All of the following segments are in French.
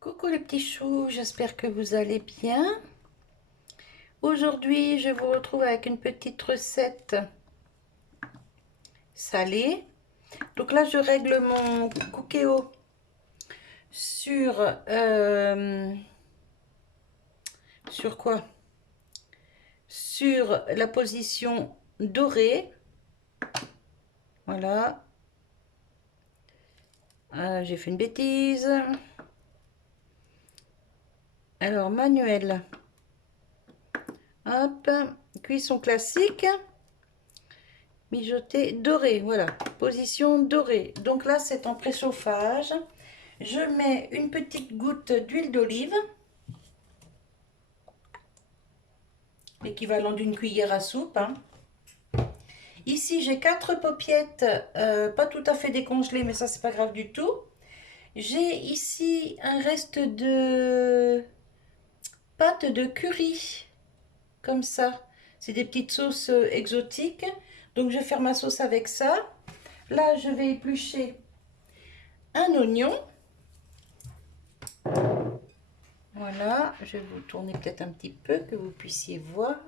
Coucou les petits choux, j'espère que vous allez bien. Aujourd'hui, je vous retrouve avec une petite recette salée. Donc là, je règle mon cookéo sur, sur quoi? Sur la position dorée. Voilà. J'ai fait une bêtise. Alors, manuel. Hop. Cuisson classique. Mijoter doré, voilà, position dorée. Donc là, c'est en préchauffage. Je mets une petite goutte d'huile d'olive, l'équivalent d'une cuillère à soupe, hein. Ici, j'ai 4 paupiettes, pas tout à fait décongelées, mais ça, c'est pas grave du tout. J'ai ici un reste de pâte de curry, comme ça. C'est des petites sauces exotiques. Donc, je vais faire ma sauce avec ça. Là, je vais éplucher un oignon. Voilà, je vais vous tourner peut-être un petit peu que vous puissiez voir.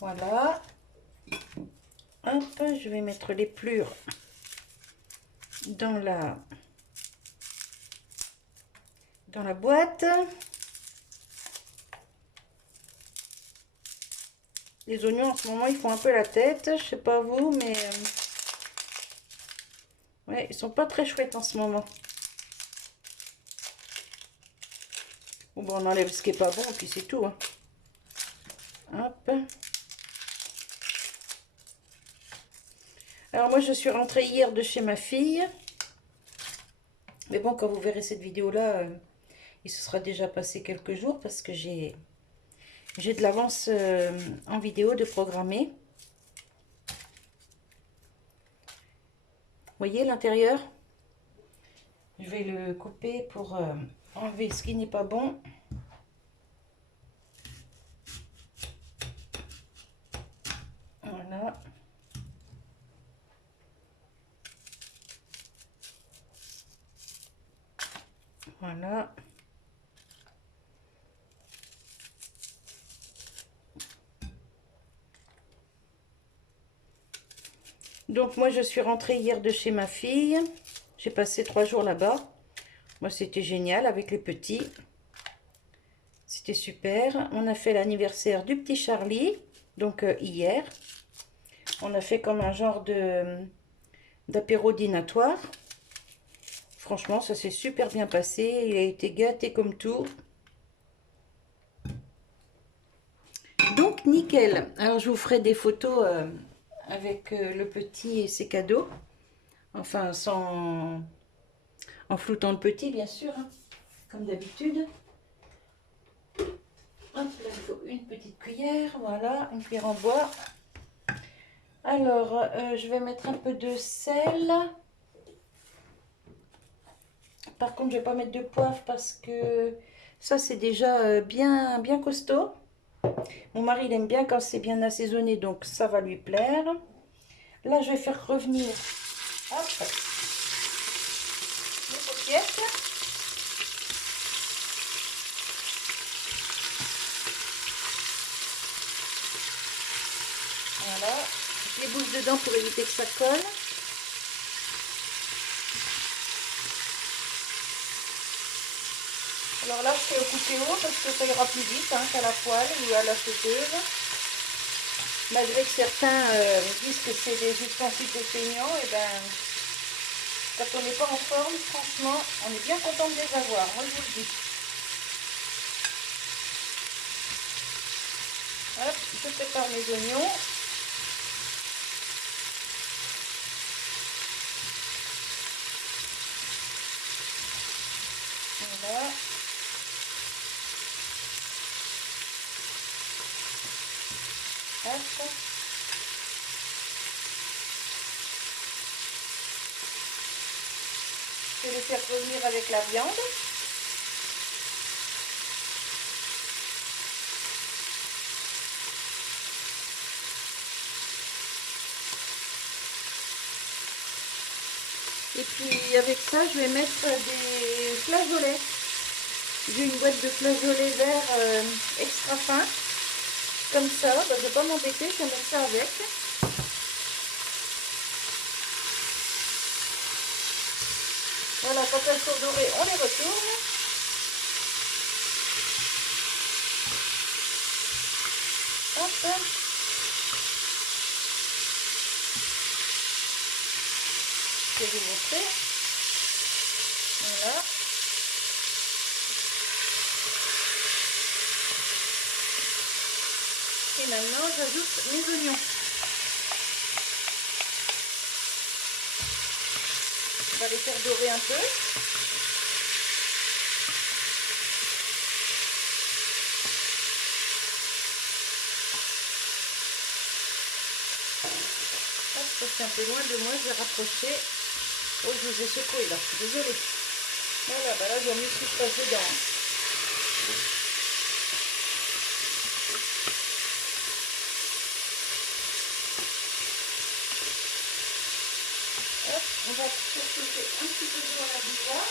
Voilà. Hop, je vais mettre l'éplure dans la boîte. Les oignons en ce moment ils font un peu la tête, je sais pas vous, mais ouais, ils sont pas très chouettes en ce moment. Bon, on enlève ce qui est pas bon et puis c'est tout, hein. Hop. Alors moi je suis rentrée hier de chez ma fille. Mais bon, quand vous verrez cette vidéo là, il se sera déjà passé quelques jours parce que j'ai de l'avance en vidéo de programmer. Vous voyez l'intérieur? Je vais le couper pour enlever ce qui n'est pas bon. Voilà. Voilà. Donc moi je suis rentrée hier de chez ma fille. J'ai passé 3 jours là-bas. Moi c'était génial avec les petits. C'était super. On a fait l'anniversaire du petit Charlie. Donc hier. On a fait comme un genre d'apéro dînatoire. Franchement ça s'est super bien passé. Il a été gâté comme tout. Donc nickel. Alors je vous ferai des photos avec le petit et ses cadeaux. Enfin sans... en floutant le petit bien sûr, hein, comme d'habitude. Hop, là il faut une petite cuillère, voilà, une cuillère en bois. Alors je vais mettre un peu de sel. Par contre je vais pas mettre de poivre parce que ça c'est déjà bien costaud. Mon mari il aime bien quand c'est bien assaisonné, donc ça va lui plaire. Là je vais faire revenir, hop, les paupiètes. Voilà, je les bouge dedans pour éviter que ça colle. Alors là, je fais au cookéo parce que ça ira plus vite hein, qu'à la poêle ou à la sauteuse. Malgré que certains disent que c'est des ustensiles de feignants, et ben, quand on n'est pas en forme, franchement, on est bien content de les avoir, moi je vous le dis. Hop, je prépare mes oignons. Voilà. Hop. Je vais les faire revenir avec la viande. Et puis avec ça, je vais mettre des flageolets. J'ai une boîte de flageolets verts extra fin. Comme ça, bah, je ne vais pas m'embêter, je vais mettre ça avec. Voilà, quand elles sont dorées, on les retourne. Hop. Je vais vous montrer. Voilà. Et maintenant, j'ajoute mes oignons. On va les faire dorer un peu. Hop, ça c'est un peu loin de moi, je vais rapprocher. Oh, je vous ai secoué là, je suis désolée. Voilà, bah là, je vais mis ce qui se passe dedans. Hop, on va surtout un petit peu d'eau à la bouilloire.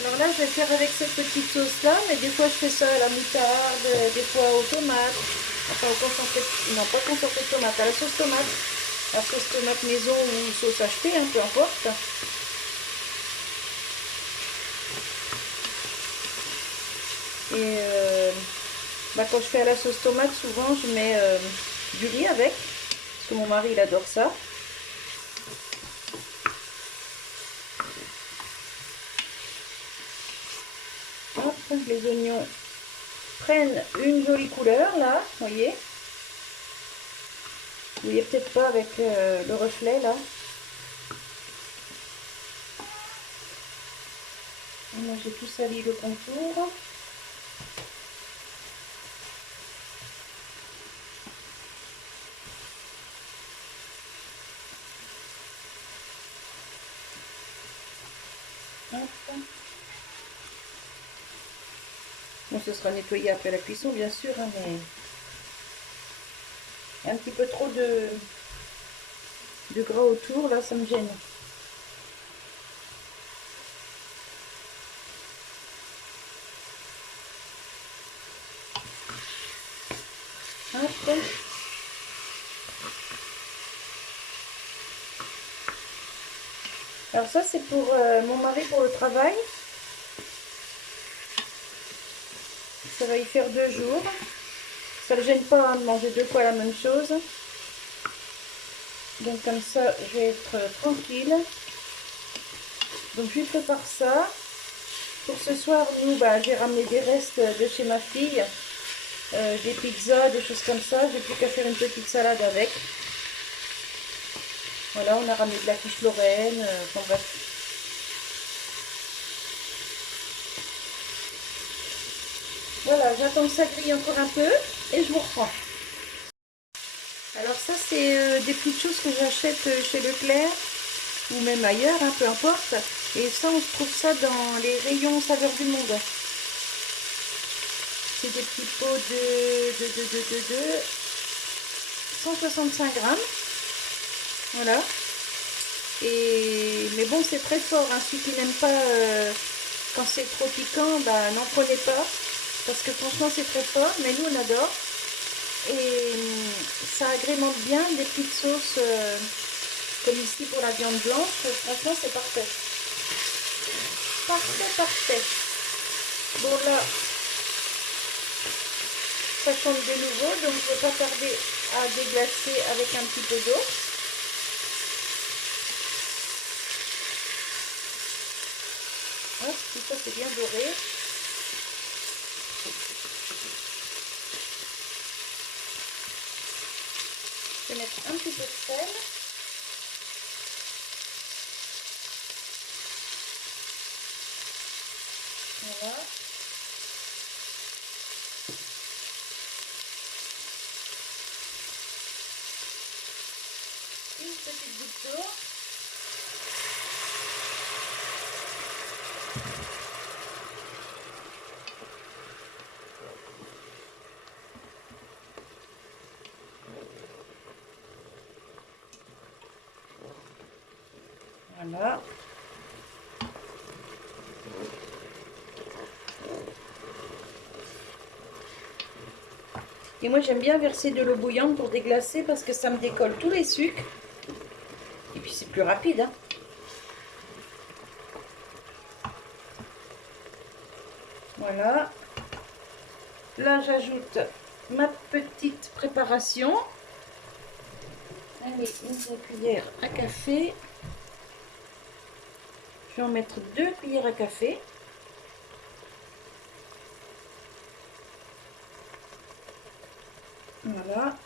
Alors là, je vais faire avec cette petite sauce-là, mais des fois, je fais ça à la moutarde, des fois aux tomates. Enfin, au concentré, non, pas concentré de tomate, à la sauce tomate. La sauce tomate maison ou sauce achetée, hein, peu importe. Et bah, quand je fais à la sauce tomate, souvent, je mets du riz avec, parce que mon mari, il adore ça. Hop, les oignons prennent une jolie couleur, là, vous voyez. Vous voyez peut-être pas avec le reflet, là. Moi, j'ai tout sali le contour. Hop. Bon, ce sera nettoyé après la cuisson, bien sûr, hein, mais un petit peu trop de gras autour, là, ça me gêne. Hop. Alors ça, c'est pour mon mari pour le travail. Ça va y faire 2 jours. Ça ne le gêne pas hein, de manger 2 fois la même chose. Donc comme ça, je vais être tranquille. Donc je lui prépare ça. Pour ce soir, nous, bah, j'ai ramené des restes de chez ma fille. Des pizzas, des choses comme ça. J'ai plus qu'à faire une petite salade avec. Voilà, on a ramené de la quiche Lorraine. Enfin bref. Voilà, j'attends que ça grille encore un peu et je vous reprends. Alors ça, c'est des petites choses que j'achète chez Leclerc ou même ailleurs, hein, peu importe. Et ça, on se trouve ça dans les rayons saveurs du monde. C'est des petits pots de 165 grammes. Voilà. Mais bon, c'est très fort. Hein. Ceux qui n'aiment pas quand c'est trop piquant, bah, n'en prenez pas. Parce que franchement, c'est très fort. Mais nous, on adore. Et ça agrémente bien des petites sauces comme ici pour la viande blanche. Franchement, c'est parfait. Parfait, parfait. Bon, là, ça change de nouveau. Donc, je ne vais pas tarder à déglacer avec un petit peu d'eau. Hop, tout ça, c'est bien doré. Je vais mettre un petit peu de sel. Voilà. Une petite goutte d'eau. Voilà. Et moi j'aime bien verser de l'eau bouillante pour déglacer parce que ça me décolle tous les sucres. Et puis c'est plus rapide, hein. Voilà. Là j'ajoute ma petite préparation. Allez, une cuillère à café. Je vais en mettre 2 cuillères à café. Voilà.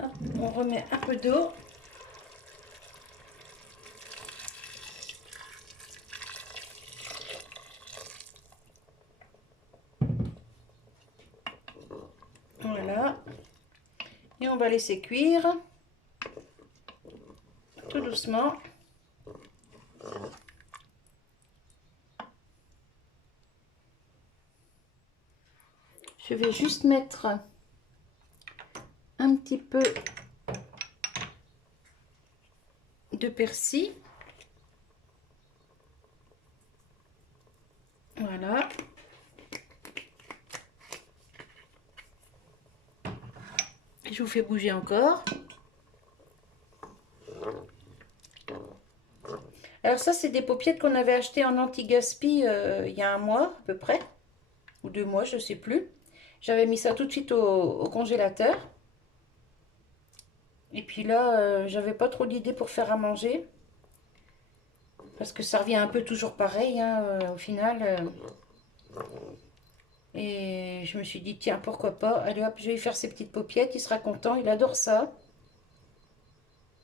Hop, on remet un peu d'eau. Voilà. Et on va laisser cuire tout doucement. Je vais juste mettre un petit peu de persil. Voilà. Je vous fais bouger encore. Alors ça, c'est des paupiettes qu'on avait achetées en anti-gaspi il y a un mois à peu près. Ou 2 mois, je ne sais plus. J'avais mis ça tout de suite au congélateur. Et puis là, j'avais pas trop d'idées pour faire à manger. Parce que ça revient un peu toujours pareil, hein, au final. Et je me suis dit, tiens, pourquoi pas. Allez hop, je vais lui faire ses petites paupiettes. Il sera content, il adore ça.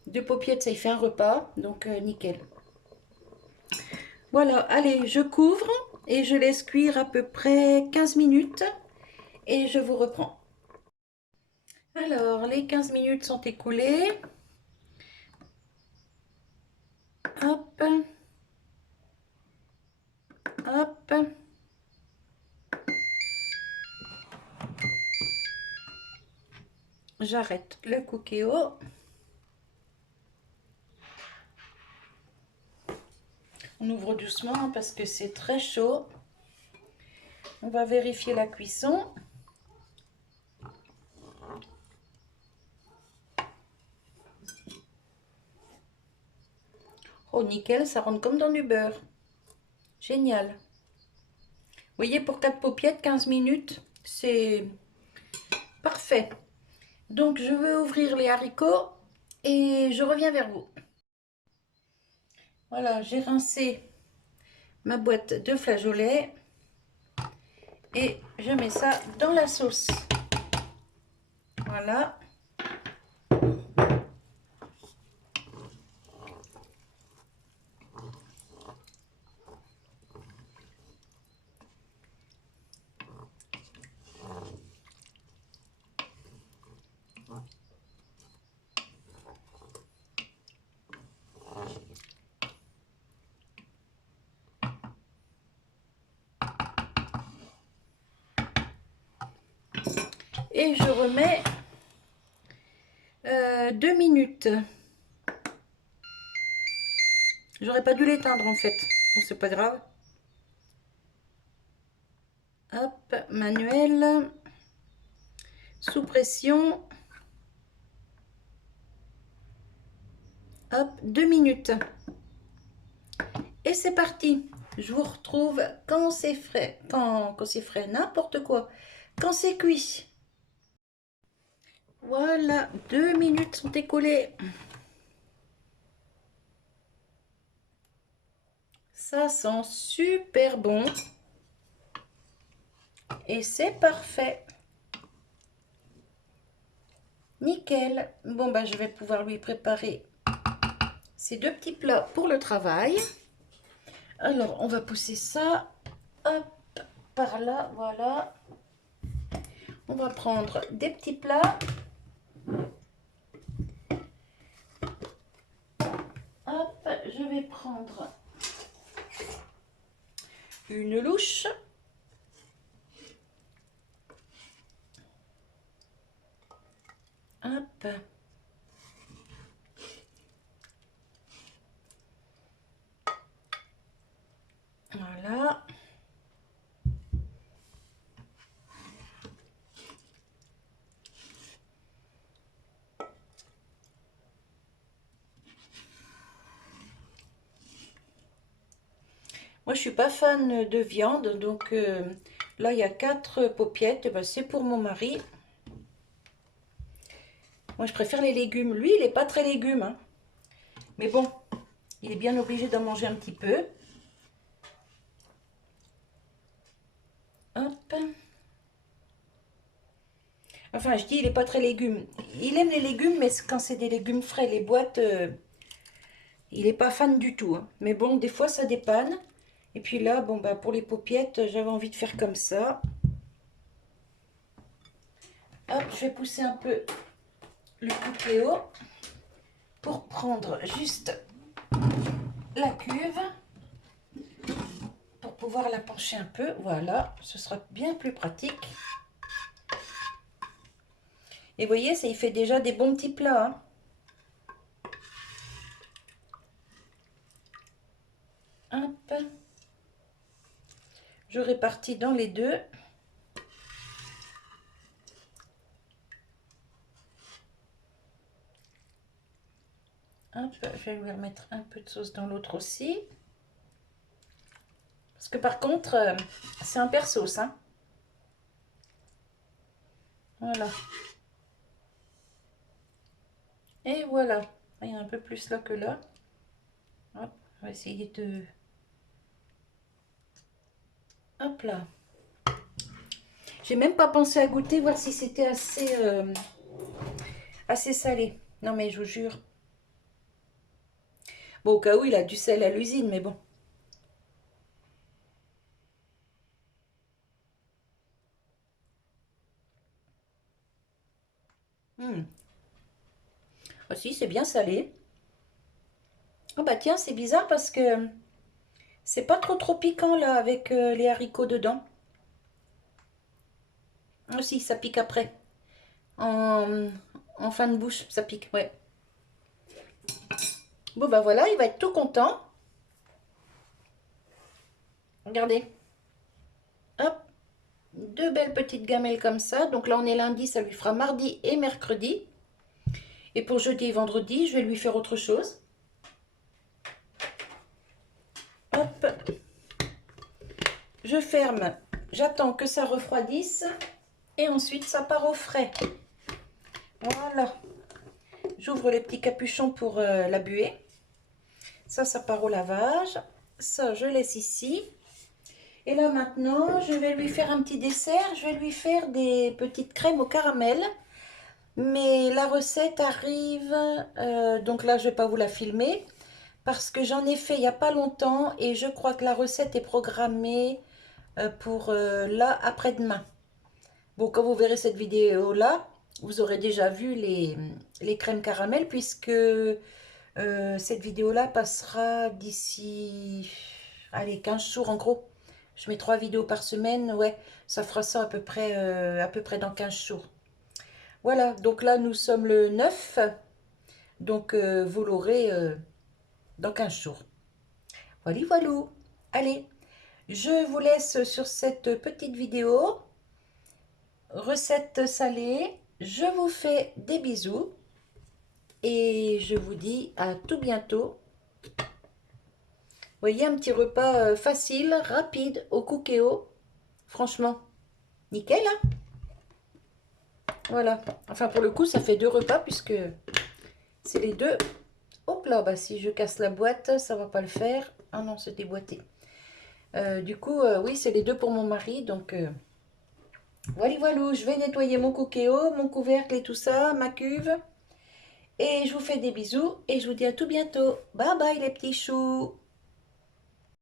2 paupiettes, ça y fait un repas. Donc, nickel. Voilà, allez, je couvre et je laisse cuire à peu près 15 minutes. Et je vous reprends. Alors, les 15 minutes sont écoulées. Hop. Hop. J'arrête le cookéo. On ouvre doucement parce que c'est très chaud. On va vérifier la cuisson. Oh, nickel, ça rentre comme dans du beurre. Génial. Vous voyez, pour 4 paupiettes, 15 minutes, c'est parfait. Donc, je vais ouvrir les haricots et je reviens vers vous. Voilà, j'ai rincé ma boîte de flageolets et je mets ça dans la sauce. Voilà. Et je remets 2 minutes. J'aurais pas dû l'éteindre en fait. Bon, c'est pas grave. Hop, manuel. Sous pression. Hop, 2 minutes. Et c'est parti. Je vous retrouve quand c'est frais. Quand c'est frais, n'importe quoi. Quand c'est cuit. Voilà, 2 minutes sont écoulées. Ça sent super bon. Et c'est parfait. Nickel. Bon, bah, je vais pouvoir lui préparer ces deux petits plats pour le travail. Alors, on va pousser ça. Hop, par là, voilà. On va prendre des petits plats. Hop, je vais prendre une louche. Hop. Voilà. Moi, je suis pas fan de viande, donc là, il y a 4 paupiettes. Ben, c'est pour mon mari. Moi, je préfère les légumes. Lui, il n'est pas très légume, hein. Mais bon, il est bien obligé d'en manger un petit peu. Hop. Enfin, je dis, il n'est pas très légume. Il aime les légumes, mais quand c'est des légumes frais, les boîtes, il n'est pas fan du tout, hein. Mais bon, des fois, ça dépanne. Et puis là, bon, bah, pour les paupiettes, j'avais envie de faire comme ça. Hop, je vais pousser un peu le cookéo pour prendre juste la cuve. Pour pouvoir la pencher un peu. Voilà, ce sera bien plus pratique. Et vous voyez, ça y fait déjà des bons petits plats, hein. Hop. Je répartis dans les deux. Hop, je vais lui remettre un peu de sauce dans l'autre aussi. Parce que par contre, c'est un perso sauce, hein. Voilà. Et voilà. Il y a un peu plus là que là. Hop, on va essayer de... Hop là. J'ai même pas pensé à goûter, voir si c'était assez salé. Non mais je vous jure. Bon, au cas où, il a du sel à l'usine, mais bon. Ah si, c'est bien salé. Oh bah tiens, c'est bizarre parce que c'est pas trop piquant là avec les haricots dedans. Ah si, ça pique après. En, en fin de bouche, ça pique, ouais. Bon bah voilà, il va être tout content. Regardez. Hop, deux belles petites gamelles comme ça. Donc là on est lundi, ça lui fera mardi et mercredi. Et pour jeudi et vendredi, je vais lui faire autre chose. Hop. Je ferme, j'attends que ça refroidisse. Et ensuite ça part au frais. Voilà. J'ouvre les petits capuchons pour la buée. Ça part au lavage. Ça, je laisse ici. Et là, maintenant, je vais lui faire un petit dessert. Je vais lui faire des petites crèmes au caramel. Mais la recette arrive... donc là, je ne vais pas vous la filmer. Parce que j'en ai fait il n'y a pas longtemps. Et je crois que la recette est programmée pour là, après-demain. Bon, quand vous verrez cette vidéo-là, vous aurez déjà vu les crèmes caramel. Puisque... cette vidéo-là passera d'ici, allez, 15 jours en gros. Je mets 3 vidéos par semaine, ouais, ça fera ça à peu près dans 15 jours. Voilà, donc là, nous sommes le 9, donc vous l'aurez dans 15 jours. Voilà, voilà. Allez, je vous laisse sur cette petite vidéo, recette salée. Je vous fais des bisous. Et je vous dis à tout bientôt. Vous voyez, un petit repas facile, rapide, au cookéo. Franchement, nickel, hein. Voilà. Enfin, pour le coup, ça fait 2 repas puisque c'est les deux. Hop là, bah, si je casse la boîte, ça va pas le faire. Ah non, c'est déboîté. Du coup, oui, c'est les deux pour mon mari. Donc, Voilà, voilà, je vais nettoyer mon cookéo, mon couvercle et tout ça, ma cuve. Et je vous fais des bisous et je vous dis à tout bientôt. Bye bye les petits choux.